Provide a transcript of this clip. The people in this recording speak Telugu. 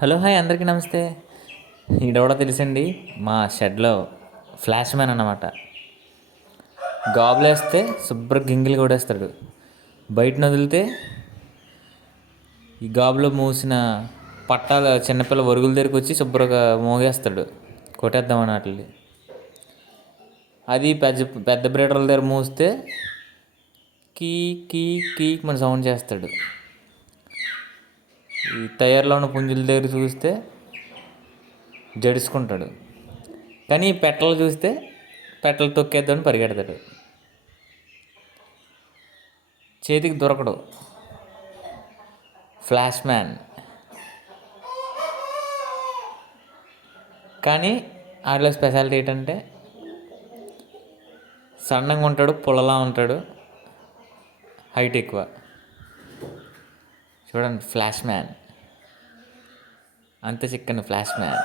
హలో హాయ్ అందరికీ నమస్తే. ఈడెవడో తెలుసండి, మా షెడ్లో ఫ్లాష్ మ్యాన్ అన్నమాట. గాబులు వేస్తే శుభ్ర గింగిల్ కొడేస్తాడు. బయట వదిలితే ఈ గాబులో మూసిన పట్టాల చిన్నపిల్ల ఒరుగుల దగ్గరికి వచ్చి శుభ్రంగా మోగేస్తాడు కొట్టేద్దామని వాటిని. అది పెద్ద పెద్ద బ్రీడర్ల దగ్గర మూస్తే కీ కీ కీక్ మన సౌండ్ చేస్తాడు. ఈ తయారులో ఉన్న పుంజుల దగ్గర చూస్తే జడుచుకుంటాడు. కానీ పెట్టలు చూస్తే పెట్టలు తొక్కేద్దామని పరిగెడతాడు. చేతికి దొరకడు ఫ్లాష్ మ్యాన్. కానీ ఆడిలో స్పెషాలిటీ ఏంటంటే సన్నగా ఉంటాడు, పుల్లలా ఉంటాడు, హైట్ ఎక్కువ. చూడండి ఫ్లాష్ మ్యాన్, అంత చిక్కని ఫ్లాష్ మ్యాన్.